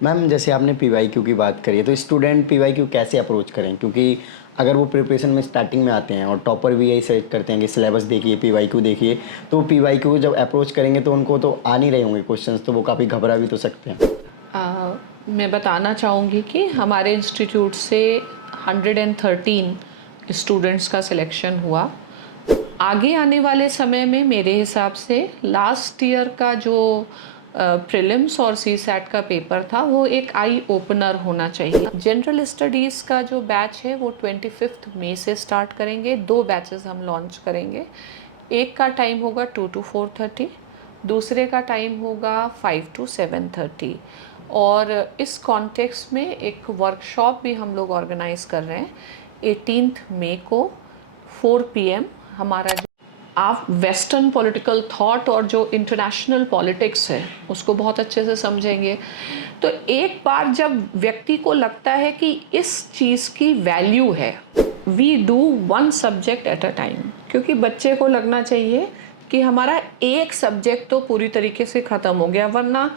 Ma'am जैसे आपने PYQ की बात करी है तो स्टूडेंट पीवाईक्यू कैसे अप्रोच करें, क्योंकि अगर वो प्रिपरेशन में स्टार्टिंग में आते हैं और टॉपर भी यही सेलेक्ट करते हैं कि सिलेबस देखिए पीवाईक्यू देखिए, तो पीवाईक्यू जब अप्रोच करेंगे तो उनको तो आ नहीं रहे होंगे क्वेश्चंस, तो वो काफ़ी घबरा भी तो सकते हैं। मैं बताना चाहूँगी कि हमारे इंस्टीट्यूट से 113 स्टूडेंट्स का सिलेक्शन हुआ। आगे आने वाले समय में मेरे हिसाब से लास्ट ईयर का जो प्रीलिम्स और सीसैट का पेपर था वो एक आई ओपनर होना चाहिए। जनरल स्टडीज़ का जो बैच है वो 25 मई से स्टार्ट करेंगे। 2 बैचेस हम लॉन्च करेंगे। एक का टाइम होगा 2 to 4:30, दूसरे का टाइम होगा 5 to 7:30। और इस कॉन्टेक्स्ट में एक वर्कशॉप भी हम लोग ऑर्गेनाइज कर रहे हैं 18 मई को 4 PM। हमारा आप वेस्टर्न पॉलिटिकल थॉट और जो इंटरनेशनल पॉलिटिक्स है उसको बहुत अच्छे से समझेंगे। तो एक बार जब व्यक्ति को लगता है कि इस चीज़ की वैल्यू है, we do one subject at a time, क्योंकि बच्चे को लगना चाहिए कि हमारा एक सब्जेक्ट तो पूरी तरीके से ख़त्म हो गया, वरना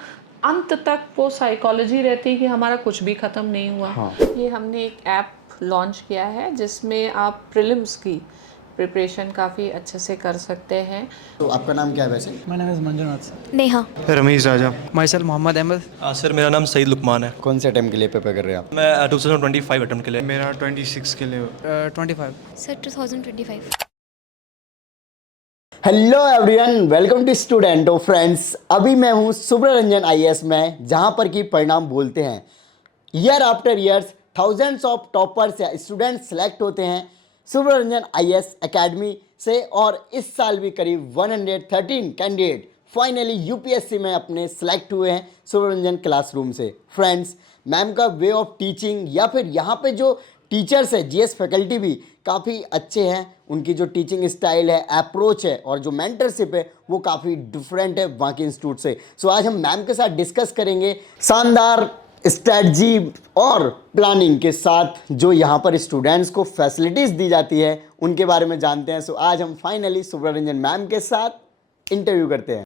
अंत तक वो साइकोलॉजी रहती है कि हमारा कुछ भी ख़त्म नहीं हुआ। हाँ। ये हमने एक ऐप लॉन्च किया है जिसमें आप प्रीलिम्स की प्रिपरेशन काफ़ी अच्छे से कर सकते हैं। तो आपका नाम क्या है वैसे? My name is Manjunath sir. Neha. Rameez Raja. Myself Mohammad Ahmed. Sir मेरा नाम सईद लुकमान है। कौन से अटेम्प्ट के लिए प्रिपेयर कर रहे हैं आप? मैं 2025 अटेम्प्ट के लिए। मेरा 26 के लिए 25। Sir 2025। Hello everyone, welcome to student of friends. अभी मैं हूँ सुब्ररंजन आईएएस में, जहाँ पर कि परिणाम बोलते हैं। Year after years thousands of toppers या स्टूडेंट्स सेलेक्ट होते हैं सुब्ररंजन आईएएस एकेडमी से, और इस साल भी करीब 113 कैंडिडेट फाइनली यूपीएससी में अपने सेलेक्ट हुए हैं सुब्ररंजन क्लासरूम से। फ्रेंड्स, मैम का वे ऑफ टीचिंग या फिर यहाँ पे जो टीचर्स है, जीएस फैकल्टी भी काफ़ी अच्छे हैं। उनकी जो टीचिंग स्टाइल है, अप्रोच है और जो मेंटरशिप है वो काफ़ी डिफरेंट है बाकी इंस्टीट्यूट से। सो आज हम मैम के साथ डिस्कस करेंगे शानदार स्ट्रैटेजी और प्लानिंग के साथ जो यहाँ पर स्टूडेंट्स को फैसिलिटीज़ दी जाती है उनके बारे में जानते हैं। सो आज हम फाइनली सुब्ररंजन मैम के साथ इंटरव्यू करते हैं।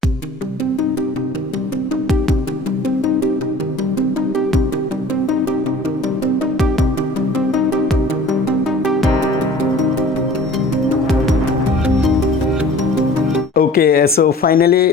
ओके, सो फाइनली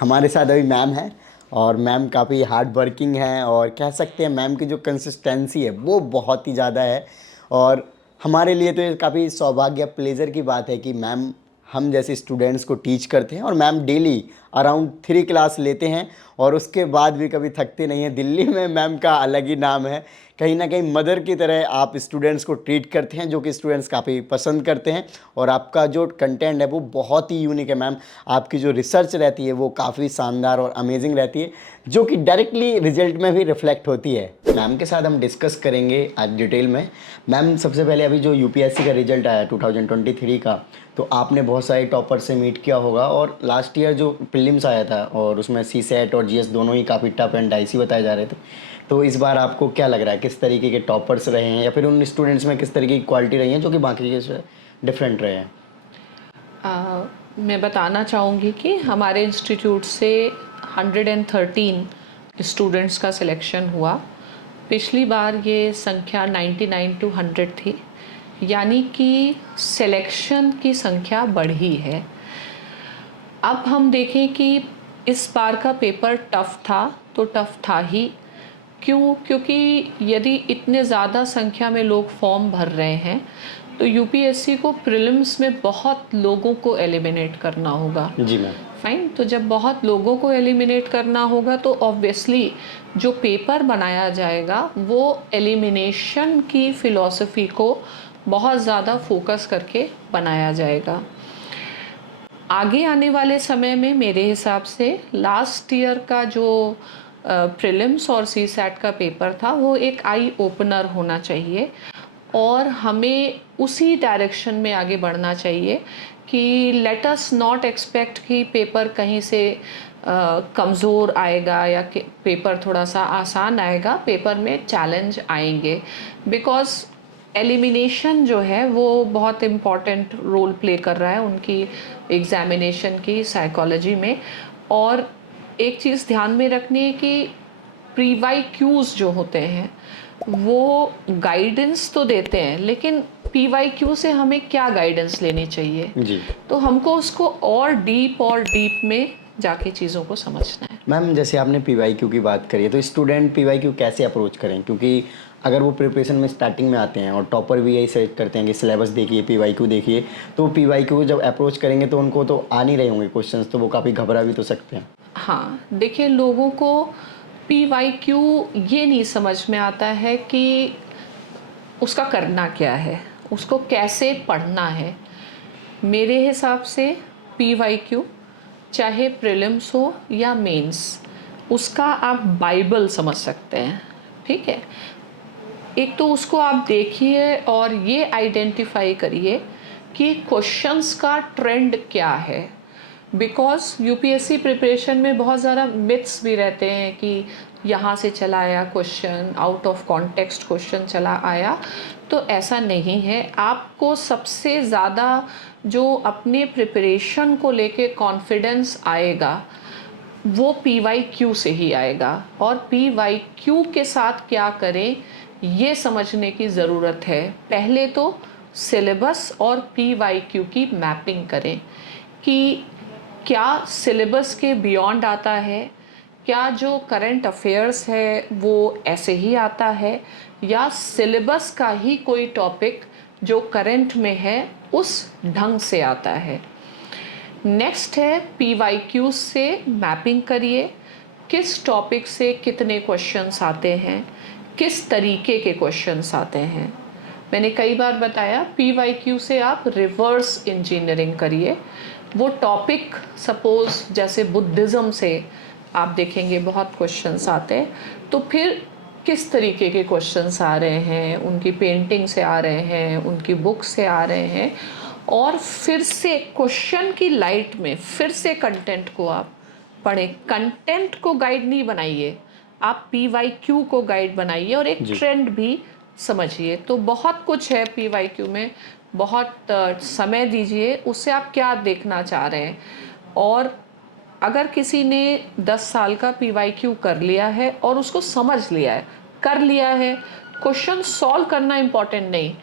हमारे साथ अभी मैम है और मैम काफ़ी हार्ड वर्किंग है और कह सकते हैं मैम की जो कंसिस्टेंसी है वो बहुत ही ज़्यादा है। और हमारे लिए तो ये काफ़ी सौभाग्य प्लेजर की बात है कि मैम हम जैसे स्टूडेंट्स को टीच करते हैं और मैम डेली अराउंड 3 क्लास लेते हैं और उसके बाद भी कभी थकते नहीं हैं। दिल्ली में मैम का अलग ही नाम है। कहीं ना कहीं मदर की तरह आप स्टूडेंट्स को ट्रीट करते हैं, जो कि स्टूडेंट्स काफ़ी पसंद करते हैं। और आपका जो कंटेंट है वो बहुत ही यूनिक है मैम। आपकी जो रिसर्च रहती है वो काफ़ी शानदार और अमेजिंग रहती है, जो कि डायरेक्टली रिजल्ट में भी रिफ्लेक्ट होती है। मैम के साथ हम डिस्कस करेंगे आज डिटेल में। मैम सबसे पहले अभी जो यूपीएससी का रिजल्ट आया 2023 का, तो आपने बहुत सारे टॉपर से मीट किया होगा और लास्ट ईयर जो प्रीलिम्स आया था और उसमें सीसैट और जीएस दोनों ही काफ़ी टफ एंड डाइसी बताए जा रहे थे। तो इस बार आपको क्या लग रहा है, किस तरीके के टॉपर्स रहे हैं या फिर उन स्टूडेंट्स में किस तरीके की क्वालिटी रही है जो कि बाकी के से डिफरेंट रहे हैं? मैं बताना चाहूँगी कि हमारे इंस्टीट्यूट से 113 स्टूडेंट्स का सिलेक्शन हुआ। पिछली बार ये संख्या 99 to 100 थी, यानी कि सिलेक्शन की संख्या बढ़ी है। अब हम देखें कि इस बार का पेपर टफ़ था तो टफ़ था ही क्यों, क्योंकि यदि इतने ज़्यादा संख्या में लोग फॉर्म भर रहे हैं तो यूपीएससी को प्रीलिम्स में बहुत लोगों को एलिमिनेट करना होगा। जी मैम। फाइन, तो जब बहुत लोगों को एलिमिनेट करना होगा तो ऑब्वियसली जो पेपर बनाया जाएगा वो एलिमिनेशन की फ़िलॉसफी को बहुत ज़्यादा फोकस करके बनाया जाएगा। आगे आने वाले समय में मेरे हिसाब से लास्ट ईयर का जो प्रीलिम्स और सीसैट का पेपर था वो एक आई ओपनर होना चाहिए और हमें उसी डायरेक्शन में आगे बढ़ना चाहिए कि लेट अस नॉट एक्सपेक्ट कि पेपर कहीं से कमज़ोर आएगा या कि पेपर थोड़ा सा आसान आएगा। पेपर में चैलेंज आएंगे बिकॉज एलिमिनेशन जो है वो बहुत इम्पॉर्टेंट रोल प्ले कर रहा है उनकी एग्ज़ामिनेशन की साइकोलॉजी में। और एक चीज़ ध्यान में रखनी है कि प्री वाई क्यूज़ जो होते हैं वो गाइडेंस तो देते हैं, लेकिन पी वाई क्यू से हमें क्या गाइडेंस लेनी चाहिए, जी तो हमको उसको और डीप में जाके चीज़ों को समझना है। मैम, जैसे आपने पीवाईक्यू की बात करी है, तो स्टूडेंट पीवाईक्यू कैसे अप्रोच करें? क्योंकि अगर वो प्रिपरेशन में स्टार्टिंग में आते हैं और टॉपर भी यही सेलेक्ट करते हैं कि सिलेबस देखिए, पीवाईक्यू देखिए, तो पीवाईक्यू को जब अप्रोच करेंगे तो उनको तो आ नहीं रहे होंगे क्वेश्चंस, तो वो काफ़ी घबरा भी तो सकते हैं। हाँ, देखिए, लोगों को पी वाई क्यू ये नहीं समझ में आता है कि उसका करना क्या है, उसको कैसे पढ़ना है। मेरे हिसाब से पी वाई क्यू चाहे प्रीलिम्स हो या मेंस, उसका आप बाइबल समझ सकते हैं। ठीक है, एक तो उसको आप देखिए और ये आइडेंटिफाई करिए कि क्वेश्चंस का ट्रेंड क्या है। बिकॉज यूपीएससी प्रिपरेशन में बहुत ज़्यादा मिथ्स भी रहते हैं कि यहाँ से चला आया question, out of context question चला आया, तो ऐसा नहीं है। आपको सबसे ज़्यादा जो अपने प्रिपरेशन को लेके कॉन्फिडेंस आएगा वो पी वाई क्यू से ही आएगा, और पी वाई क्यू के साथ क्या करें ये समझने की ज़रूरत है। पहले तो सिलेबस और पी वाई क्यू की मैपिंग करें कि क्या सिलेबस के बियॉन्ड आता है, क्या जो करंट अफेयर्स है वो ऐसे ही आता है, या सिलेबस का ही कोई टॉपिक जो करंट में है उस ढंग से आता है। नेक्स्ट है पी वाई क्यू से मैपिंग करिए, किस टॉपिक से कितने क्वेश्चंस आते हैं, किस तरीके के क्वेश्चंस आते हैं। मैंने कई बार बताया पी वाई क्यू से आप रिवर्स इंजीनियरिंग करिए। वो टॉपिक सपोज जैसे बुद्धिज़्म से आप देखेंगे बहुत क्वेश्चंस आते हैं, तो फिर किस तरीके के क्वेश्चंस आ रहे हैं, उनकी पेंटिंग से आ रहे हैं, उनकी बुक से आ रहे हैं, और फिर से क्वेश्चन की लाइट में फिर से कंटेंट को आप पढ़ें। कंटेंट को गाइड नहीं बनाइए, आप पी वाई क्यू को गाइड बनाइए और एक ट्रेंड भी समझिए। तो बहुत कुछ है पी वाई क्यू में, बहुत समय दीजिए उससे आप क्या देखना चाह रहे हैं। और अगर किसी ने 10 साल का पी वाई क्यू कर लिया है और उसको समझ लिया है, कर लिया है, क्वेश्चन सॉल्व करना इम्पॉर्टेंट नहीं,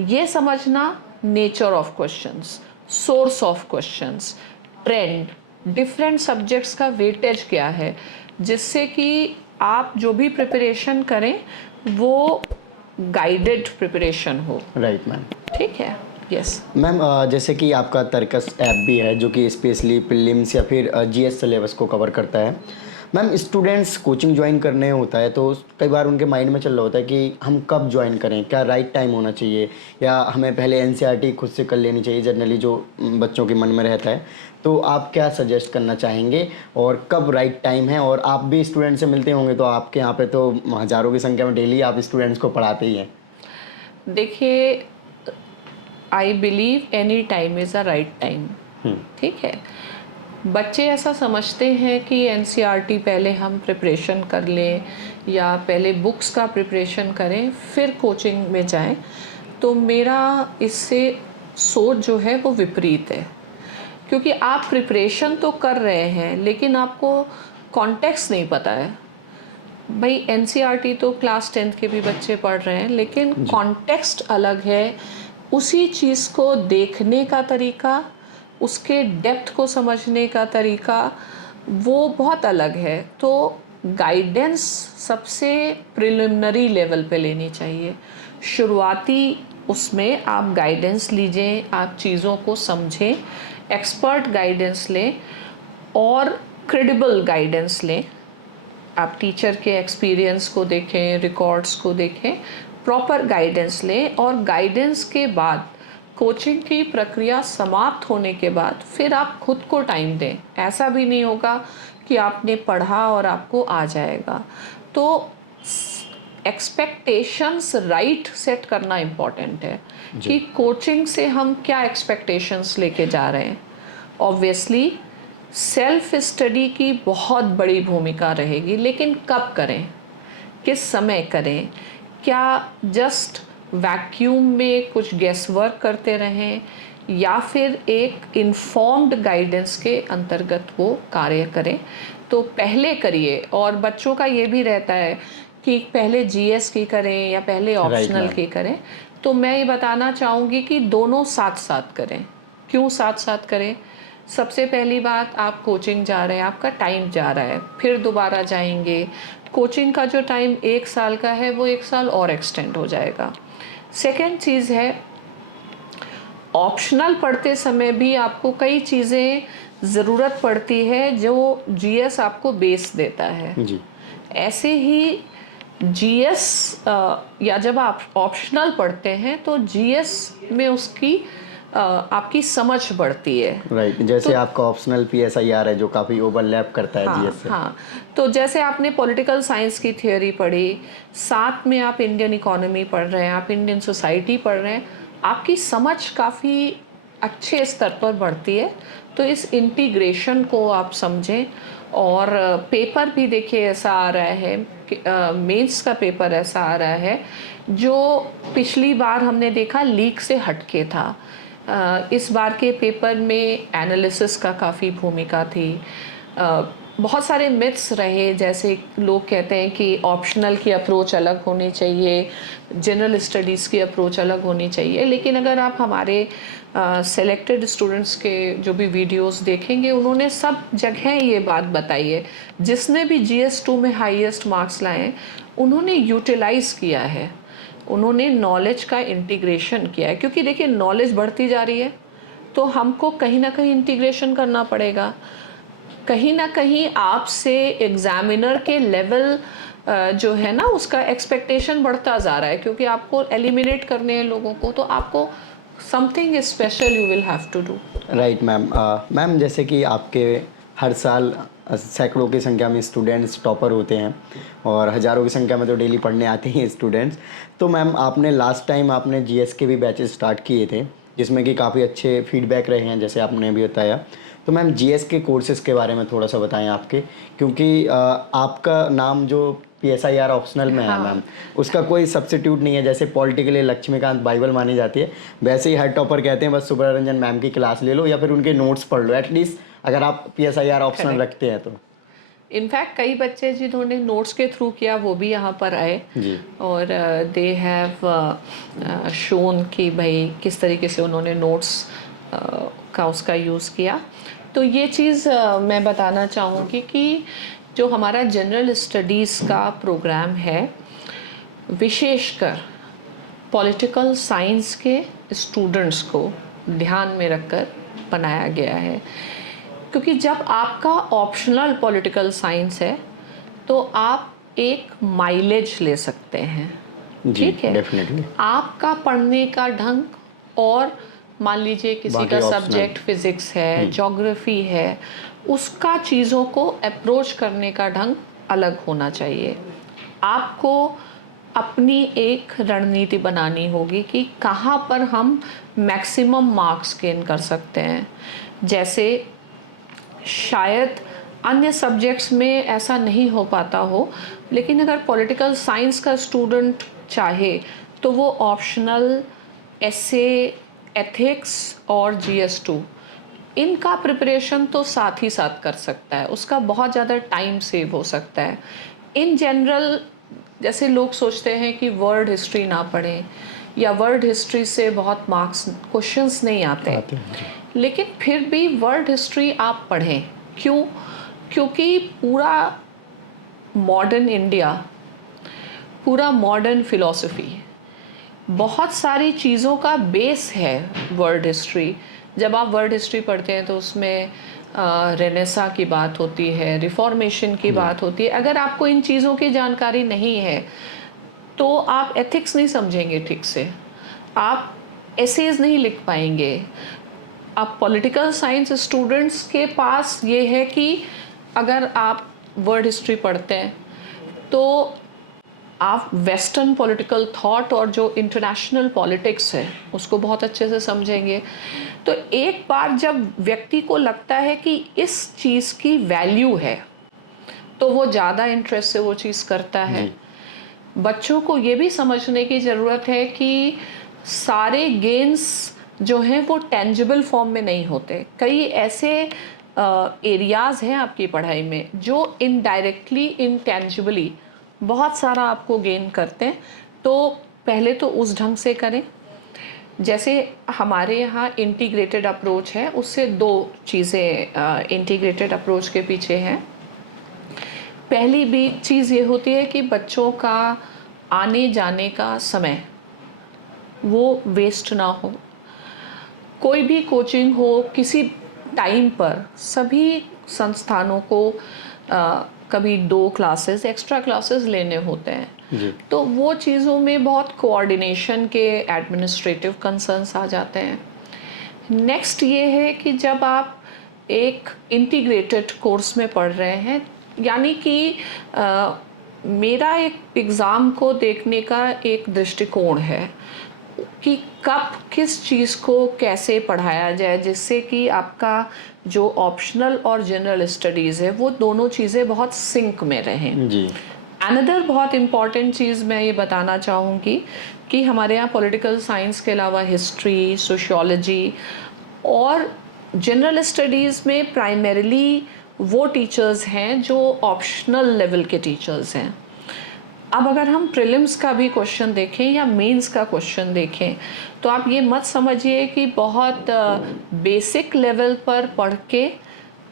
ये समझना nature of questions, source of questions, trend, different subjects का वेटेज क्या है, जिससे कि आप जो भी प्रिपरेशन करें वो गाइडेड प्रिपरेशन हो। Right ma'am. ठीक है, यस मैम, जैसे कि आपका तर्कस ऐप भी है जो कि स्पेशली प्रीलिम्स या फिर जीएस सिलेबस को कवर करता है। मैम, स्टूडेंट्स कोचिंग ज्वाइन करने होता है तो कई बार उनके माइंड में चल रहा होता है कि हम कब ज्वाइन करें, क्या राइट टाइम होना चाहिए, या हमें पहले एनसीईआरटी खुद से कर लेनी चाहिए, जनरली जो बच्चों के मन में रहता है। तो आप क्या सजेस्ट करना चाहेंगे और कब राइट टाइम है? और आप भी स्टूडेंट से मिलते होंगे तो आपके यहाँ पे तो हज़ारों की संख्या में डेली आप स्टूडेंट्स को पढ़ाते ही हैं। देखिए, I believe any time is a right time. ठीक है, बच्चे ऐसा समझते हैं कि एनसीईआरटी पहले हम प्रिपरेशन कर लें या पहले बुक्स का प्रिपरेशन करें फिर कोचिंग में जाएं, तो मेरा इससे सोच जो है वो विपरीत है। क्योंकि आप प्रिपरेशन तो कर रहे हैं लेकिन आपको कॉन्टेक्स्ट नहीं पता है। भाई एनसीईआरटी तो क्लास 10th के भी बच्चे पढ़ रहे हैं, लेकिन कॉन्टेक्स्ट अलग है, उसी चीज़ को देखने का तरीका, उसके डेप्थ को समझने का तरीका वो बहुत अलग है। तो गाइडेंस सबसे प्रिलिमिनरी लेवल पे लेनी चाहिए। शुरुआती उसमें आप गाइडेंस लीजिए, आप चीज़ों को समझें, एक्सपर्ट गाइडेंस लें और क्रेडिबल गाइडेंस लें। आप टीचर के एक्सपीरियंस को देखें, रिकॉर्ड्स को देखें, प्रॉपर गाइडेंस लें, और गाइडेंस के बाद कोचिंग की प्रक्रिया समाप्त होने के बाद फिर आप खुद को टाइम दें। ऐसा भी नहीं होगा कि आपने पढ़ा और आपको आ जाएगा। तो एक्सपेक्टेशंस राइट सेट करना इम्पॉर्टेंट है कि कोचिंग से हम क्या एक्सपेक्टेशंस लेके जा रहे हैं। ऑब्वियसली सेल्फ स्टडी की बहुत बड़ी भूमिका रहेगी, लेकिन कब करें, किस समय करें? क्या जस्ट वैक्यूम में कुछ गेस वर्क करते रहें या फिर एक इन्फॉर्म्ड गाइडेंस के अंतर्गत वो कार्य करें? तो पहले करिए। और बच्चों का ये भी रहता है कि पहले जीएस की करें या पहले ऑप्शनल ma'am. की करें, तो मैं ये बताना चाहूँगी कि दोनों साथ साथ करें। क्यों साथ साथ करें? सबसे पहली बात, आप कोचिंग जा रहे हैं, आपका टाइम जा रहा है, फिर दोबारा जाएंगे, कोचिंग का जो टाइम 1 साल का है वो 1 साल और एक्सटेंड हो जाएगा। सेकेंड चीज़ है, ऑप्शनल पढ़ते समय भी आपको कई चीज़ें ज़रूरत पड़ती है जो जीएस आपको बेस देता है। जी। ऐसे ही जीएस या जब आप ऑप्शनल पढ़ते हैं तो जीएस में उसकी आपकी समझ बढ़ती है। राइट, जैसे आपका ऑप्शनल पीएसआईआर है जो काफ़ी ओवरलैप करता है जीएस से। हाँ, तो जैसे आपने पॉलिटिकल साइंस की थ्योरी पढ़ी, साथ में आप इंडियन इकोनॉमी पढ़ रहे हैं, आप इंडियन सोसाइटी पढ़ रहे हैं, आपकी समझ काफ़ी अच्छे स्तर पर बढ़ती है। तो इस इंटीग्रेशन को आप समझें। और पेपर भी देखिए ऐसा आ रहा है कि मेंस का पेपर ऐसा आ रहा है जो पिछली बार हमने देखा लीक से हटके था। इस बार के पेपर में एनालिसिस का काफ़ी भूमिका थी। बहुत सारे मिथ्स रहे, जैसे लोग कहते हैं कि ऑप्शनल की अप्रोच अलग होनी चाहिए, जनरल स्टडीज़ की अप्रोच अलग होनी चाहिए। लेकिन अगर आप हमारे सेलेक्टेड स्टूडेंट्स के जो भी वीडियोस देखेंगे, उन्होंने सब जगह ये बात बताई है। जिसने भी GS2 में हाईएस्ट मार्क्स लाए उन्होंने यूटिलाइज़ किया है, उन्होंने नॉलेज का इंटीग्रेशन किया है। क्योंकि देखिए नॉलेज बढ़ती जा रही है तो हमको कहीं ना कहीं इंटीग्रेशन करना पड़ेगा। कहीं ना कहीं आपसे एग्जामिनर के लेवल जो है ना उसका एक्सपेक्टेशन बढ़ता जा रहा है, क्योंकि आपको एलिमिनेट करने हैं लोगों को, तो आपको something special you will have to do. Right ma'am. Ma'am जैसे कि आपके हर साल सैकड़ों की संख्या में स्टूडेंट्स टॉपर होते हैं और हज़ारों की संख्या में तो डेली पढ़ने आते हैं स्टूडेंट्स। तो मैम आपने लास्ट टाइम आपने जीएस के भी बैचेस स्टार्ट किए थे जिसमें कि काफ़ी अच्छे फीडबैक रहे हैं जैसे आपने भी बताया। तो मैम जीएस के कोर्सेज़ के बारे में थोड़ा सा बताएं आपके, क्योंकि आपका नाम जो पीएसआईआर ऑप्शनल में है मैम, उसका कोई सब्स्टिट्यूट नहीं है। जैसे पॉलिटिकली लक्ष्मीकांत बाइबल मानी जाती है, वैसे ही हर टॉपर कहते हैं बस सुब्ररंजन मैम की क्लास ले लो या फिर उनके नोट्स पढ़ लो, एटलीस्ट अगर आप पीएसआईआर ऑप्शनल रखते हैं तो। इनफैक्ट कई बच्चे जिन्होंने नोट्स के थ्रू किया वो भी यहाँ पर आए जी। और दे हैव शोन कि भाई किस तरीके से उन्होंने नोट्स का उसका यूज़ किया। तो ये चीज़ मैं बताना चाहूँगी कि जो हमारा जनरल स्टडीज़ का प्रोग्राम है विशेषकर पॉलिटिकल साइंस के स्टूडेंट्स को ध्यान में रखकर बनाया गया है। क्योंकि जब आपका ऑप्शनल पॉलिटिकल साइंस है तो आप एक माइलेज ले सकते हैं, ठीक है। डेफिनेटली। आपका पढ़ने का ढंग और मान लीजिए किसी का सब्जेक्ट फिजिक्स है, ज्योग्राफी है, उसका चीज़ों को अप्रोच करने का ढंग अलग होना चाहिए। आपको अपनी एक रणनीति बनानी होगी कि कहाँ पर हम मैक्सिमम मार्क्स गेन कर सकते हैं। जैसे शायद अन्य सब्जेक्ट्स में ऐसा नहीं हो पाता हो, लेकिन अगर पॉलिटिकल साइंस का स्टूडेंट चाहे तो वो ऑप्शनल, एसे, एथिक्स और GS2 इनका प्रिपरेशन तो साथ ही साथ कर सकता है, उसका बहुत ज़्यादा टाइम सेव हो सकता है। इन जनरल जैसे लोग सोचते हैं कि वर्ल्ड हिस्ट्री ना पढ़ें या वर्ल्ड हिस्ट्री से बहुत मार्क्स क्वेश्चंस नहीं आते, लेकिन फिर भी वर्ल्ड हिस्ट्री आप पढ़ें। क्यों? क्योंकि पूरा मॉडर्न इंडिया, पूरा मॉडर्न फिलॉसफी, बहुत सारी चीज़ों का बेस है वर्ल्ड हिस्ट्री। जब आप वर्ल्ड हिस्ट्री पढ़ते हैं तो उसमें रेनेसा की बात होती है, रिफॉर्मेशन की बात होती है। अगर आपको इन चीज़ों की जानकारी नहीं है तो आप एथिक्स नहीं समझेंगे ठीक से, आप एसेज नहीं लिख पाएंगे। अब पॉलिटिकल साइंस स्टूडेंट्स के पास ये है कि अगर आप वर्ल्ड हिस्ट्री पढ़ते हैं तो आप वेस्टर्न पॉलिटिकल थॉट और जो इंटरनेशनल पॉलिटिक्स है उसको बहुत अच्छे से समझेंगे। तो एक बार जब व्यक्ति को लगता है कि इस चीज़ की वैल्यू है तो वो ज़्यादा इंटरेस्ट से वो चीज़ करता है। बच्चों को ये भी समझने की ज़रूरत है कि सारे गेन्स जो हैं वो टेंजिबल फॉर्म में नहीं होते। कई ऐसे एरियाज़ हैं आपकी पढ़ाई में जो इनडायरेक्टली इंटेंजिबली बहुत सारा आपको गेन करते हैं, तो पहले तो उस ढंग से करें। जैसे हमारे यहाँ इंटीग्रेटेड अप्रोच है, उससे दो चीज़ें इंटीग्रेटेड अप्रोच के पीछे हैं। पहली भी चीज़ ये होती है कि बच्चों का आने जाने का समय वो वेस्ट ना हो। कोई भी कोचिंग हो किसी टाइम पर सभी संस्थानों को कभी 2 क्लासेस एक्स्ट्रा क्लासेस लेने होते हैं जी। तो वो चीज़ों में बहुत कोऑर्डिनेशन के एडमिनिस्ट्रेटिव कंसर्न्स आ जाते हैं। नेक्स्ट ये है कि जब आप एक इंटीग्रेटेड कोर्स में पढ़ रहे हैं, यानी कि मेरा एक एग्ज़ाम को देखने का एक दृष्टिकोण है कि कब किस चीज़ को कैसे पढ़ाया जाए, जिससे कि आपका जो ऑप्शनल और जनरल स्टडीज़ है वो दोनों चीज़ें बहुत सिंक में रहें। जी। अनदर बहुत इम्पॉर्टेंट चीज़ मैं ये बताना चाहूँगी कि हमारे यहाँ पॉलिटिकल साइंस के अलावा हिस्ट्री, सोशियोलॉजी और जनरल स्टडीज़ में प्राइमरीली वो टीचर्स हैं जो ऑप्शनल लेवल के टीचर्स हैं। अब अगर हम प्रीलिम्स का भी क्वेश्चन देखें या मेंस का क्वेश्चन देखें तो आप ये मत समझिए कि बहुत बेसिक लेवल पर पढ़ के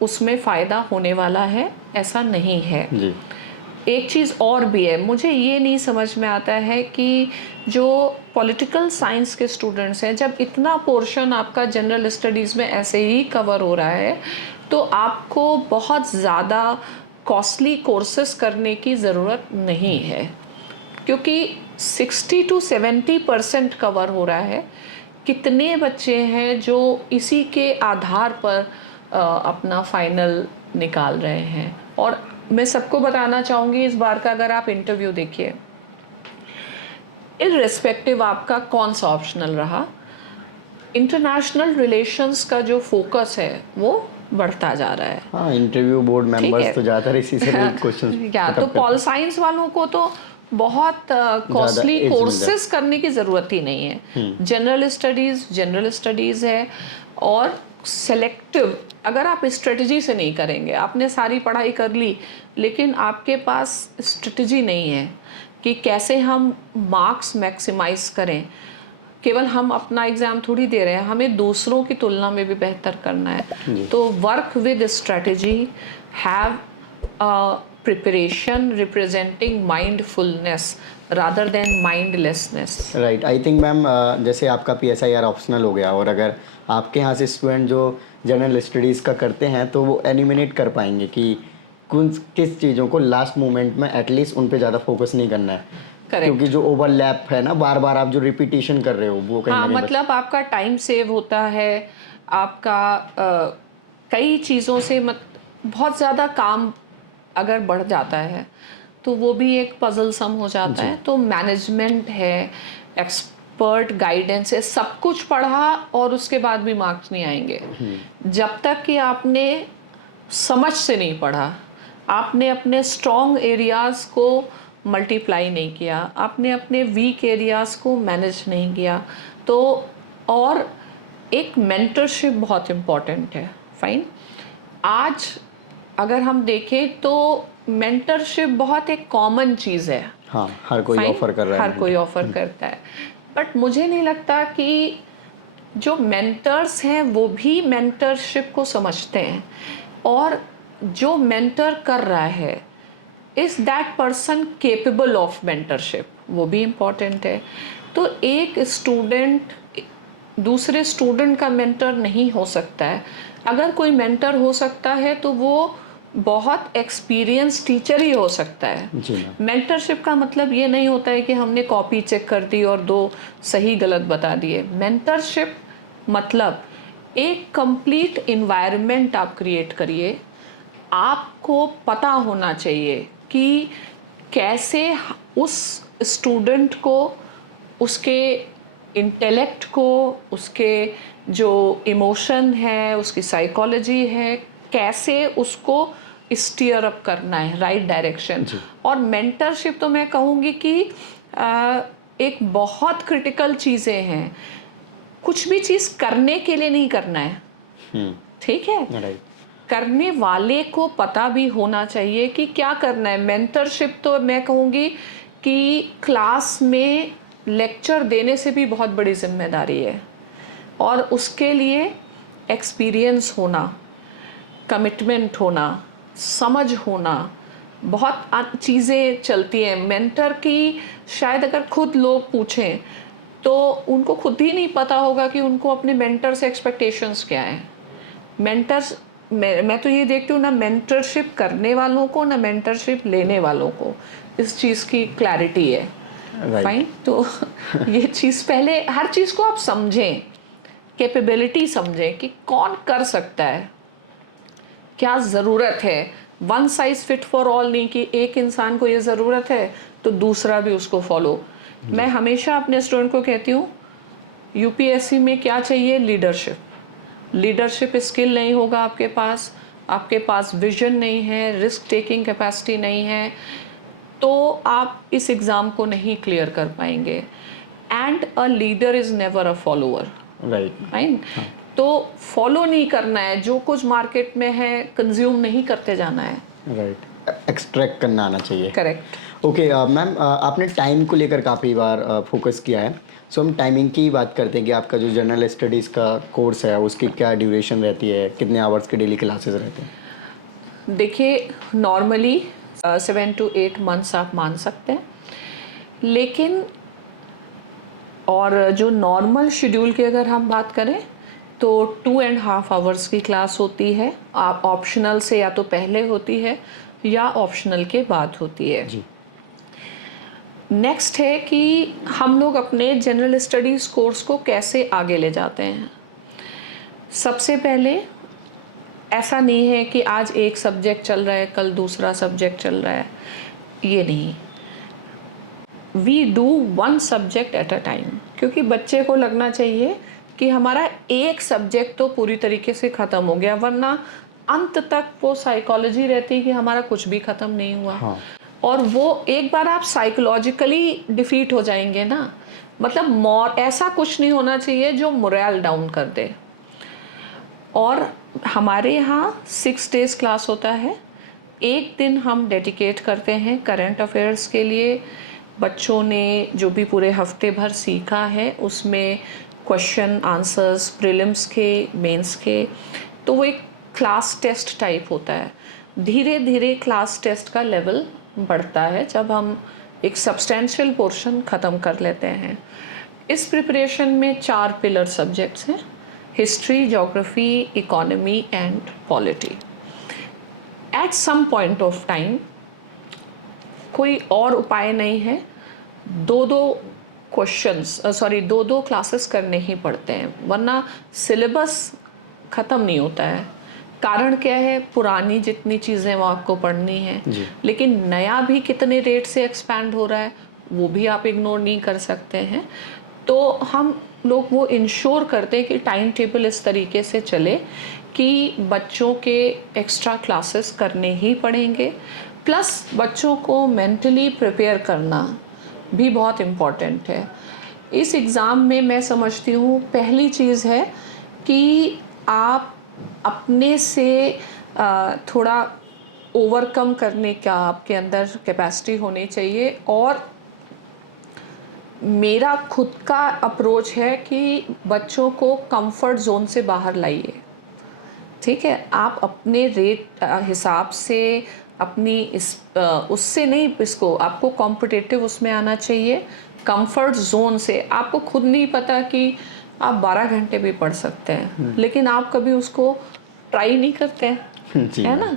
उसमें फ़ायदा होने वाला है, ऐसा नहीं है जी। एक चीज़ और भी है, मुझे ये नहीं समझ में आता है कि जो पॉलिटिकल साइंस के स्टूडेंट्स हैं, जब इतना पोर्शन आपका जनरल स्टडीज़ में ऐसे ही कवर हो रहा है तो आपको बहुत ज़्यादा कॉस्टली कोर्सेस करने की ज़रूरत नहीं है, क्योंकि 60 to 70% कवर हो रहा है। कितने बच्चे हैं जो इसी के आधार पर अपना फाइनल निकाल रहे हैं। और मैं सबको बताना चाहूँगी इस बार का अगर आप इंटरव्यू देखिए, इर्रेस्पेक्टिव आपका कौन सा ऑप्शनल रहा, इंटरनेशनल रिलेशंस का जो फोकस है वो बढ़ता जा रहा है। हाँ, इंटरव्यू बोर्ड मेंबर्स तो ज़्यादातर इसी से क्वेश्चन या तो पॉल साइंस वालों को तो बहुत कॉस्टली कोर्सेज करने की ज़रूरत ही नहीं है। जनरल स्टडीज़ है और सेलेक्टिव, अगर आप स्ट्रेटजी से नहीं करेंगे, आपने सारी पढ़ाई कर ली लेकिन आपके पास स्ट्रेटजी नहीं है कि कैसे हम मार्क्स मैक्सिमाइज करें। केवल हम अपना एग्ज़ाम थोड़ी दे रहे हैं, हमें दूसरों की तुलना में भी बेहतर करना है। तो work with strategy, have preparation representing mindfulness rather than mindlessness. Right. I think ma'am जैसे आपका PSIR ऑप्शनल हो गया और अगर आपके यहाँ से स्टूडेंट जो जनरल स्टडीज़ का करते हैं तो वो एलिमिनेट कर पाएंगे कि किस चीज़ों को लास्ट मोमेंट में एटलीस्ट उन पे ज़्यादा फोकस नहीं करना है। Correct. क्योंकि जो ओवरलैप है ना, बार बार आप जो रिपीटिशन कर रहे हो वो कहीं हाँ, ना कहीं मतलब आपका टाइम सेव होता है, आपका कई चीज़ों से बहुत ज़्यादा काम अगर बढ़ जाता है तो वो भी एक पजल सम हो जाता है। तो मैनेजमेंट है, एक्सपर्ट गाइडेंस है, सब कुछ पढ़ा और उसके बाद भी मार्क्स नहीं आएंगे जब तक कि आपने समझ से नहीं पढ़ा, आपने अपने स्ट्रॉन्ग एरियाज़ को मल्टीप्लाई नहीं किया, आपने अपने वीक एरियाज़ को मैनेज नहीं किया। तो और एक मेंटरशिप बहुत इम्पॉर्टेंट है। फाइन, आज अगर हम देखें तो मेंटरशिप बहुत एक कॉमन चीज़ है। हाँ, हर कोई ऑफर कर रहा है, हर कोई ऑफर करता है, बट मुझे नहीं लगता कि जो मेंटर्स हैं वो भी मेंटरशिप को समझते हैं, और जो मेंटर कर रहा है is that person capable of mentorship, वो भी इम्पॉर्टेंट है। तो एक स्टूडेंट दूसरे स्टूडेंट का मेंटर नहीं हो सकता है। अगर कोई मेंटर हो सकता है तो वो बहुत एक्सपीरियंस टीचर ही हो सकता है। मेंटरशिप का मतलब ये नहीं होता है कि हमने कॉपी चेक कर दी और 2 सही गलत बता दिए। मेंटरशिप मतलब एक कंप्लीट इन्वायरमेंट आप क्रिएट करिए। आपको पता होना चाहिए कि कैसे उस स्टूडेंट को, उसके इंटेलेक्ट को, उसके जो इमोशन है, उसकी साइकोलॉजी है, कैसे उसको स्टीयर अप करना है राइट डायरेक्शन। और मेंटरशिप तो मैं कहूँगी कि एक बहुत क्रिटिकल चीज़ें हैं। कुछ भी चीज़ करने के लिए नहीं करना है, ठीक है, करने वाले को पता भी होना चाहिए कि क्या करना है। मेंटरशिप तो मैं कहूँगी कि क्लास में लेक्चर देने से भी बहुत बड़ी जिम्मेदारी है, और उसके लिए एक्सपीरियंस होना, कमिटमेंट होना, समझ होना, बहुत चीज़ें चलती हैं। मेंटर की शायद अगर खुद लोग पूछें तो उनको खुद ही नहीं पता होगा कि उनको अपने मेंटर से एक्सपेक्टेशंस क्या हैं। मेंटर्स, मैं तो ये देखती हूँ ना मेंटरशिप करने वालों को ना मेंटरशिप लेने वालों को इस चीज़ की क्लैरिटी है। फाइन, तो ये चीज़ पहले हर चीज़ को आप समझें, कैपेबिलिटी समझें कि कौन कर सकता है, क्या ज़रूरत है। One size fit for all नहीं कि एक इंसान को ये ज़रूरत है तो दूसरा भी उसको फॉलो। मैं हमेशा अपने स्टूडेंट को कहती हूँ यूपीएससी में क्या चाहिए, लीडरशिप स्किल नहीं होगा आपके पास विजन नहीं है, रिस्क टेकिंग कैपेसिटी नहीं है, तो आप इस एग्ज़ाम को नहीं क्लियर कर पाएंगे। And a leader is never a follower, right. तो फॉलो नहीं करना है, जो कुछ मार्केट में है कंज्यूम नहीं करते जाना है, राइट, एक्सट्रैक्ट करना आना चाहिए। करेक्ट। ओके मैम, आपने टाइम को लेकर काफ़ी बार फोकस किया है, सो हम टाइमिंग की बात करते हैं कि आपका जो जनरल स्टडीज़ का कोर्स है उसकी क्या ड्यूरेशन रहती है, कितने आवर्स के डेली क्लासेस रहते हैं? देखिए नॉर्मली 7 to 8 मंथ्स आप मान सकते हैं, लेकिन और जो नॉर्मल शेड्यूल की अगर हम बात करें तो 2.5 आवर्स की क्लास होती है। आप ऑप्शनल से या तो पहले होती है या ऑप्शनल के बाद होती है जी। नेक्स्ट है कि हम लोग अपने जनरल स्टडीज़ कोर्स को कैसे आगे ले जाते हैं। सबसे पहले ऐसा नहीं है कि आज एक सब्जेक्ट चल रहा है कल दूसरा सब्जेक्ट चल रहा है, ये नहीं। We do one subject at a time, क्योंकि बच्चे को लगना चाहिए कि हमारा एक सब्जेक्ट तो पूरी तरीके से ख़त्म हो गया, वरना अंत तक वो साइकोलॉजी रहती है कि हमारा कुछ भी ख़त्म नहीं हुआ। हाँ। और वो एक बार आप साइकोलॉजिकली डिफीट हो जाएंगे ना, मतलब ऐसा कुछ नहीं होना चाहिए जो मोरल डाउन कर दे। और हमारे यहाँ 6 days क्लास होता है, एक दिन हम डेडिकेट करते हैं करंट अफेयर्स के लिए। बच्चों ने जो भी पूरे हफ्ते भर सीखा है उसमें क्वेश्चन आंसर्स प्रीलिम्स के, मेंस के, तो वो एक क्लास टेस्ट टाइप होता है। धीरे धीरे क्लास टेस्ट का लेवल बढ़ता है जब हम एक सब्सटेंशियल पोर्शन ख़त्म कर लेते हैं। इस प्रिपरेशन में 4 पिलर सब्जेक्ट्स हैं, history, geography, economy and polity. At some point of time कोई और उपाय नहीं है, दो क्लासेस करने ही पड़ते हैं, वरना सिलेबस ख़त्म नहीं होता है। कारण क्या है, पुरानी जितनी चीज़ें वो आपको पढ़नी है, लेकिन नया भी कितने रेट से एक्सपैंड हो रहा है वो भी आप इग्नोर नहीं कर सकते हैं। तो हम लोग वो इंश्योर करते हैं कि टाइम टेबल इस तरीके से चले कि बच्चों के एक्स्ट्रा क्लासेस करने ही पड़ेंगे, प्लस बच्चों को मेंटली प्रिपेयर करना भी बहुत इम्पॉर्टेंट है। इस एग्ज़ाम में मैं समझती हूँ पहली चीज़ है कि आप अपने से थोड़ा ओवरकम करने का आपके अंदर कैपेसिटी होनी चाहिए। और मेरा खुद का अप्रोच है कि बच्चों को कंफर्ट जोन से बाहर लाइए, ठीक है। आप अपने रेट हिसाब से अपनी उससे नहीं, इसको आपको कॉम्पिटिटिव उसमें आना चाहिए, कंफर्ट जोन से। आपको खुद नहीं पता कि आप 12 घंटे भी पढ़ सकते हैं, लेकिन आप कभी उसको ट्राई नहीं करते हैं, है ना।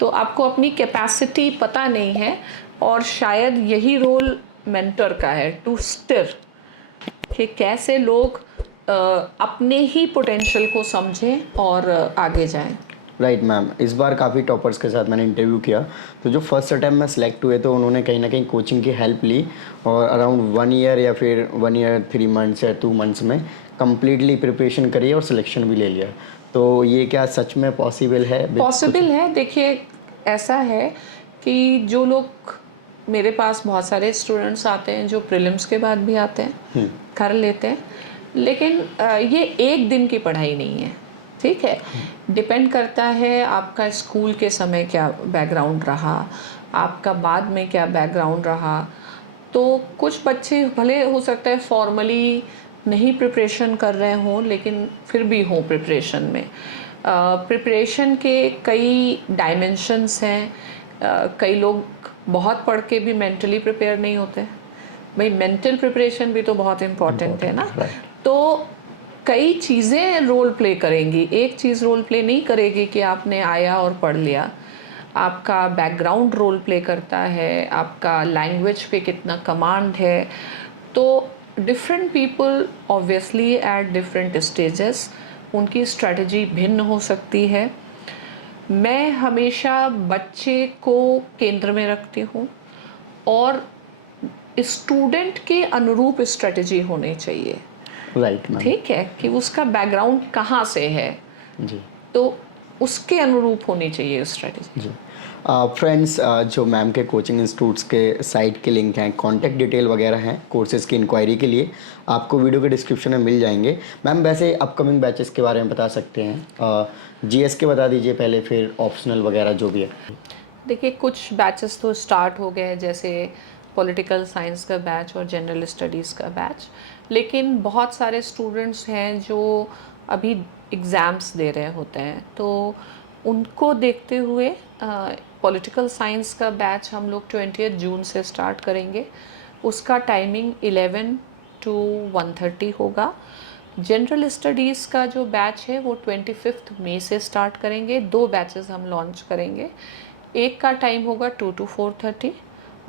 तो आपको अपनी कैपेसिटी पता नहीं है, और शायद यही रोल मेंटर का है, टू स्टिर कि कैसे लोग अपने ही पोटेंशियल को समझें और आगे जाएं। राइट मैम, इस बार काफ़ी टॉपर्स के साथ मैंने इंटरव्यू किया, तो जो फर्स्ट अटैम्प्ट में सिलेक्ट हुए तो उन्होंने कहीं ना कहीं कोचिंग की हेल्प ली और अराउंड 1 ईयर या फिर 1 ईयर 3 मंथ्स या 2 मंथ्स में कम्प्लीटली प्रिपरेशन करी और सिलेक्शन भी ले लिया। तो ये क्या सच में पॉसिबल है? पॉसिबल है। देखिए ऐसा है कि जो लोग, मेरे पास बहुत सारे स्टूडेंट्स आते हैं जो प्रीलिम्स के बाद भी आते हैं, कर लेते हैं, लेकिन ये एक दिन की पढ़ाई नहीं है, ठीक है। डिपेंड करता है आपका स्कूल के समय क्या बैकग्राउंड रहा, आपका बाद में क्या बैकग्राउंड रहा। तो कुछ बच्चे भले हो सकता है फॉर्मली नहीं प्रिपरेशन कर रहे हों, लेकिन फिर भी हों प्रिपरेशन में। प्रिपरेशन के कई डायमेंशंस हैं। कई लोग बहुत पढ़ के भी मेंटली प्रिपेयर नहीं होते। भाई मेंटल प्रिपरेशन भी तो बहुत इम्पॉर्टेंट है ना। तो कई चीज़ें रोल प्ले करेंगी, एक चीज़ रोल प्ले नहीं करेगी कि आपने आया और पढ़ लिया। आपका बैकग्राउंड रोल प्ले करता है, आपका लैंग्वेज पे कितना कमांड है। तो different people obviously at different stages, उनकी स्ट्रेटजी भिन्न हो सकती है। मैं हमेशा बच्चे को केंद्र में रखती हूँ और स्टूडेंट के अनुरूप स्ट्रेटजी होनी चाहिए। Right ma'am. ठीक है कि उसका बैकग्राउंड कहाँ से है, जी तो उसके अनुरूप होनी चाहिए स्ट्रेटजी। जी। फ्रेंड्स, जो मैम के कोचिंग इंस्टीट्यूट्स के साइट के लिंक हैं, कॉन्टैक्ट डिटेल वगैरह हैं कोर्सेज़ की इंक्वायरी के लिए, आपको वीडियो के डिस्क्रिप्शन में मिल जाएंगे। मैम वैसे अपकमिंग बैचेस के बारे में बता सकते हैं? जीएस के बता दीजिए पहले, फिर ऑप्शनल वगैरह जो भी है। देखिए कुछ बैचेस तो स्टार्ट हो गए, जैसे पॉलिटिकल साइंस का बैच और जनरल स्टडीज़ का बैच, लेकिन बहुत सारे स्टूडेंट्स हैं जो अभी एग्ज़ाम्स दे रहे होते हैं, तो उनको देखते हुए पॉलिटिकल साइंस का बैच हम लोग 20 जून से स्टार्ट करेंगे। उसका टाइमिंग 11 to 1:30 होगा। जनरल स्टडीज़ का जो बैच है वो 25 मई से स्टार्ट करेंगे। 2 बैचेस हम लॉन्च करेंगे। एक का टाइम होगा 2 to 4:30,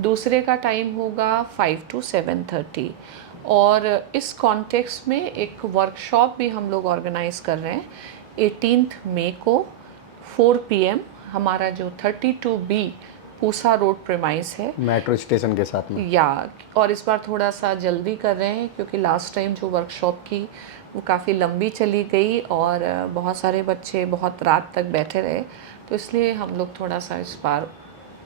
दूसरे का टाइम होगा 5 to 7:30। और इस कॉन्टेक्स्ट में एक वर्कशॉप भी हम लोग ऑर्गेनाइज़ कर रहे हैं 18 मई को 4 PM। हमारा जो 32B पूसा रोड प्रेमाइस है, मेट्रो स्टेशन के साथ में। या और इस बार थोड़ा सा जल्दी कर रहे हैं क्योंकि लास्ट टाइम जो वर्कशॉप की वो काफ़ी लंबी चली गई और बहुत सारे बच्चे बहुत रात तक बैठे रहे, तो इसलिए हम लोग थोड़ा सा इस बार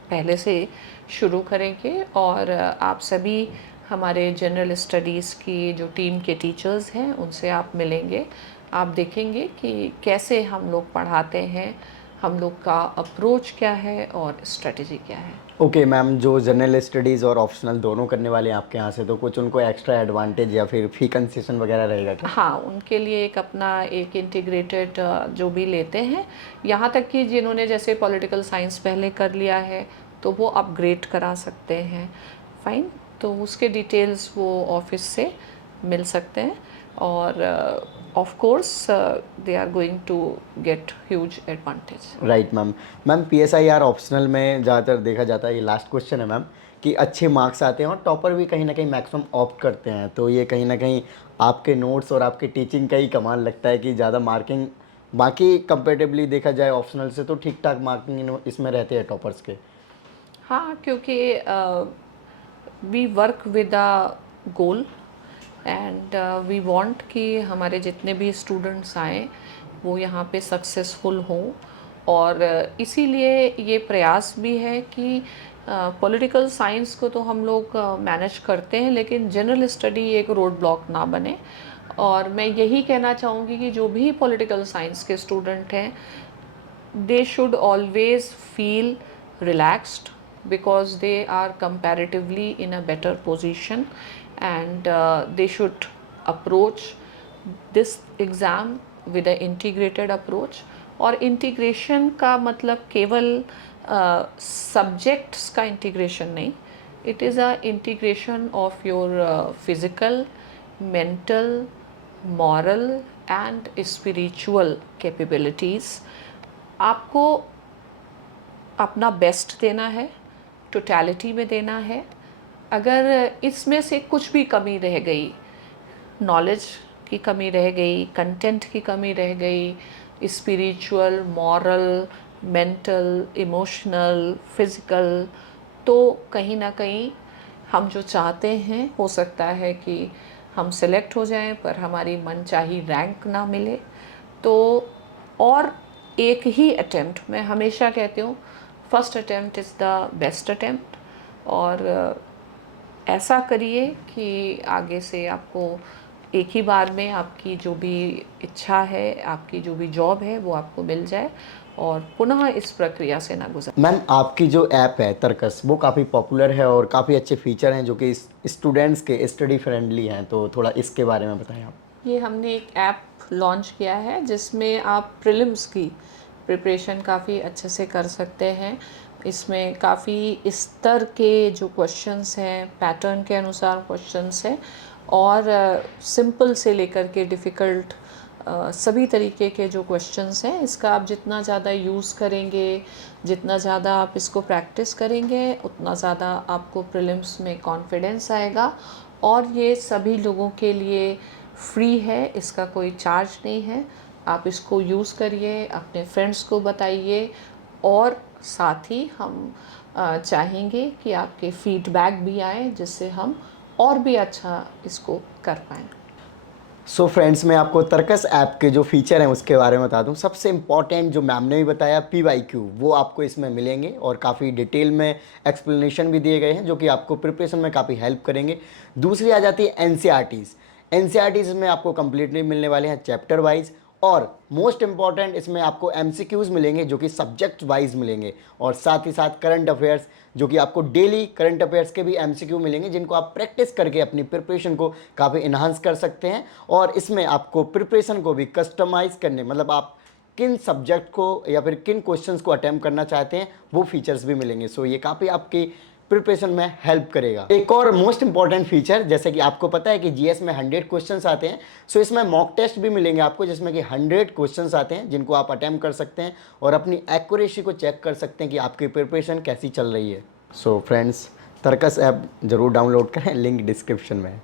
पहले से शुरू करेंगे। और आप सभी हमारे जनरल स्टडीज़ की जो टीम के टीचर्स हैं उनसे आप मिलेंगे, आप देखेंगे कि कैसे हम लोग पढ़ाते हैं, हम लोग का अप्रोच क्या है और स्ट्रेटजी क्या है। ओके मैम, जो जनरल स्टडीज़ और ऑप्शनल दोनों करने वाले हैं आपके यहाँ से, तो कुछ उनको एक्स्ट्रा एडवांटेज या फिर फी कंसेशन वगैरह रहेगा क्या? हाँ, उनके लिए एक अपना एक इंटीग्रेटेड जो भी लेते हैं, यहाँ तक कि जिन्होंने जैसे पॉलिटिकल साइंस पहले कर लिया है तो वो अपग्रेड करा सकते हैं। फाइन, तो उसके डिटेल्स वो ऑफिस से मिल सकते हैं और of course they are going to get huge advantage. Right ma'am. Ma'am PSIR optional में ज़्यादातर देखा जाता है, ये लास्ट क्वेश्चन है मैम, कि अच्छे मार्क्स आते हैं और टॉपर भी कहीं ना कहीं मैक्सिमम ऑप्ट करते हैं, तो ये कहीं ना कहीं आपके नोट्स और आपके टीचिंग का ही कमाल लगता है कि ज़्यादा मार्किंग बाकी कंपेरेटिवली देखा जाए ऑप्शनल से तो ठीक ठाक मार्किंग इसमें रहते हैं टॉपर्स के। हाँ, क्योंकि we work with a goal and we want कि हमारे जितने भी स्टूडेंट्स आए वो यहाँ पे सक्सेसफुल हों। और इसीलिए ये प्रयास भी है कि पॉलिटिकल साइंस को तो हम लोग मैनेज करते हैं, लेकिन जनरल स्टडी एक रोड ब्लॉक ना बने। और मैं यही कहना चाहूँगी कि जो भी पॉलिटिकल साइंस के स्टूडेंट हैं, they should always feel relaxed because they are comparatively in a better position, and they should approach this exam with an integrated approach। और इंटीग्रेशन का मतलब केवल सब्जेक्ट्स का इंटीग्रेशन नहीं, it is a integration of your physical, mental, moral and spiritual capabilities. आपको अपना best देना है, टोटलिटी में देना है। अगर इसमें से कुछ भी कमी रह गई, नॉलेज की कमी रह गई, कंटेंट की कमी रह गई, spiritual, moral, mental, emotional, physical, तो कहीं ना कहीं हम जो चाहते हैं हो सकता है कि हम सेलेक्ट हो जाएं पर हमारी मनचाही रैंक ना मिले। तो और एक ही अटेम्प्ट, मैं हमेशा कहती हूँ first attempt is the best attempt. और ऐसा करिए कि आगे से आपको एक ही बार में आपकी जो भी इच्छा है, आपकी जो भी जॉब है वो आपको मिल जाए और पुनः इस प्रक्रिया से ना गुजर। मैम आपकी जो ऐप है तरकस वो काफ़ी पॉपुलर है और काफ़ी अच्छे फीचर हैं जो कि स्टूडेंट्स के स्टडी फ्रेंडली हैं, तो थोड़ा इसके बारे में बताएं आप। ये हमने एक ऐप लॉन्च किया है जिसमें आप प्रीलिम्स की प्रिपरेशन काफ़ी अच्छे से कर सकते हैं। इसमें काफ़ी स्तर के जो क्वेश्चंस हैं, पैटर्न के अनुसार क्वेश्चंस हैं और सिंपल से लेकर के डिफ़िकल्ट सभी तरीके के जो क्वेश्चंस हैं, इसका आप जितना ज़्यादा यूज़ करेंगे, जितना ज़्यादा आप इसको प्रैक्टिस करेंगे, उतना ज़्यादा आपको प्रीलिम्स में कॉन्फिडेंस आएगा। और ये सभी लोगों के लिए फ्री है, इसका कोई चार्ज नहीं है। आप इसको यूज़ करिए, अपने फ्रेंड्स को बताइए और साथ ही हम चाहेंगे कि आपके फीडबैक भी आए जिससे हम और भी अच्छा इसको कर पाएँ। सो फ्रेंड्स, मैं आपको तरकस ऐप के जो फीचर हैं उसके बारे में बता दूं। सबसे इम्पॉर्टेंट जो मैम ने भी बताया PYQ, वो आपको इसमें मिलेंगे और काफ़ी डिटेल में एक्सप्लेनेशन भी दिए गए हैं जो कि आपको प्रिपरेशन में काफ़ी हेल्प करेंगे। दूसरी आ जाती है NCERTs में आपको कम्प्लीटली मिलने वाले हैं चैप्टर वाइज, और मोस्ट इंपॉर्टेंट इसमें आपको MCQs मिलेंगे जो कि सब्जेक्ट वाइज मिलेंगे, और साथ ही साथ करंट अफेयर्स जो कि आपको डेली करंट अफेयर्स के भी MCQ मिलेंगे जिनको आप प्रैक्टिस करके अपनी प्रिपरेशन को काफ़ी इन्हांस कर सकते हैं। और इसमें आपको प्रिपरेशन को भी कस्टमाइज़ करने, मतलब आप किन सब्जेक्ट को या फिर किन क्वेश्चंस को अटेम्प्ट करना चाहते हैं वो फीचर्स भी मिलेंगे। सो ये काफ़ी आपकी प्रिपरेशन में हेल्प करेगा। एक और मोस्ट इंपॉर्टेंट फीचर, जैसे कि आपको पता है कि GS में 100 क्वेश्चंस आते हैं, सो इसमें मॉक टेस्ट भी मिलेंगे आपको जिसमें कि 100 क्वेश्चंस आते हैं जिनको आप अटेम्प्ट कर सकते हैं और अपनी एक्यूरेसी को चेक कर सकते हैं कि आपकी प्रिपरेशन कैसी चल रही है। सो फ्रेंड्स, तरकस ऐप ज़रूर डाउनलोड करें, लिंक डिस्क्रिप्शन में है।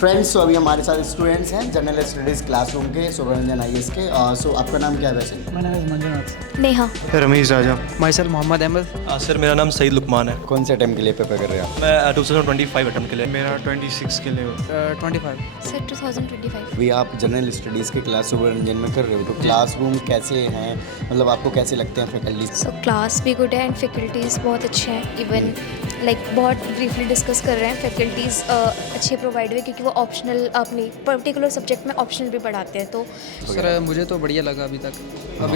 फ्रेंड्स, तो अभी हमारे साथ स्टूडेंट्स हैं जनरल स्टडीज़ क्लासरूम के, सुब्रमण्यन IAS के। सो आपका नाम क्या है वैसे? My name is Manjunath. Neha. Rameez Raja. Myself Mohammad Ahmed. Sir मेरा नाम सईद लुकमान है। कौन से अटेम्प्ट के लिए प्रिपेयर कर रहे हैं आप? मैं 2025 अटेम्प्ट के लिए। मेरा 26 के लिए 25। सर 2025। अभी आप जनरल स्टडीज़ की क्लास सुब्रमण्यन में कर रहे हो, तो क्लासरूम कैसे हैं, मतलब आपको कैसे लगते हैं फैकल्टीज? सो क्लास भी गुड है एंड फैकल्टीज़ बहुत अच्छे हैं। इवन लाइक बहुत ब्रीफली डिस्कस कर रहे हैं। फैकल्टीज़ अच्छे प्रोवाइड हुए क्योंकि वो ऑप्शनल अपनी पर्टिकुलर सब्जेक्ट में ऑप्शनल भी पढ़ाते हैं। तो सर मुझे तो बढ़िया लगा अभी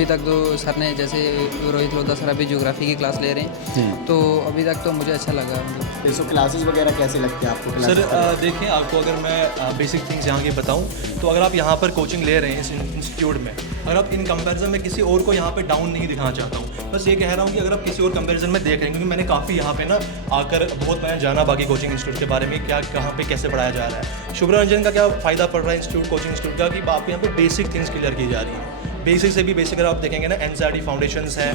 तक तो सर ने, जैसे रोहित लोधा सर अभी ज्योग्राफी की क्लास ले रहे हैं, तो अभी तक तो मुझे अच्छा लगा। तो क्लासेस वगैरह कैसे लगते हैं आपको? सर देखिए, आपको अगर मैं बेसिक थिंग्स यहाँ की बताऊँ तो अगर आप यहाँ पर कोचिंग ले रहे हैं इस इंस्टीट्यूट में, अगर आप इन कंपैरिजन में किसी और को यहाँ पे डाउन नहीं दिखाना चाहता हूँ, बस ये कह रहा हूँ कि अगर आप किसी और कंपैरिजन में देख रहे हैं, क्योंकि मैंने काफ़ी यहाँ पे ना आकर बहुत मैंने जाना बाकी कोचिंग इंस्टीट्यूट के बारे में, क्या कहाँ पे कैसे पढ़ाया जा रहा है। सुब्रमण्यन का क्या फ़ायदा पड़ रहा है इंस्टीट्यूट, कोचिंग इंस्टीट्यूट का, कि आपको यहाँ पे बेसिक थिंग्स क्लियर की जा रही है। बेसिक से भी बेसिक अगर आप देखेंगे ना, NCERT फाउंडेशंस है,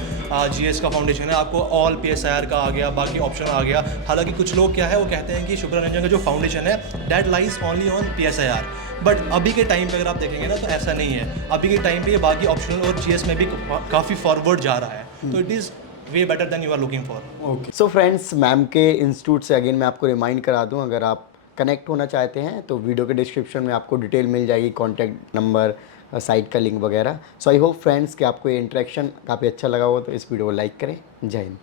GS का फाउंडेशन है, आपको ऑल PSIR का आ गया, बाकी ऑप्शन आ गया। हालांकि कुछ लोग क्या है वो कहते हैं कि सुब्रमण्यन का जो फाउंडेशन है that lies only on PSIR, but अभी के टाइम पे अगर आप देखेंगे ना तो ऐसा नहीं है। अभी के टाइम पे ये बाकी ऑप्शनल और GS में भी काफ़ी फॉरवर्ड जा रहा है, तो it is way better than you are looking for. Okay, so friends, ma'am के इंस्टीट्यूट से अगेन मैं आपको रिमाइंड करा दूं, अगर आप कनेक्ट होना चाहते हैं तो वीडियो के डिस्क्रिप्शन में आपको डिटेल मिल जाएगी, कॉन्टैक्ट नंबर, साइट का लिंक वगैरह। सो आई होप फ्रेंड्स कि आपको ये इंटरेक्शन काफ़ी अच्छा लगा हो, तो इस वीडियो को लाइक करें। जय हिंद।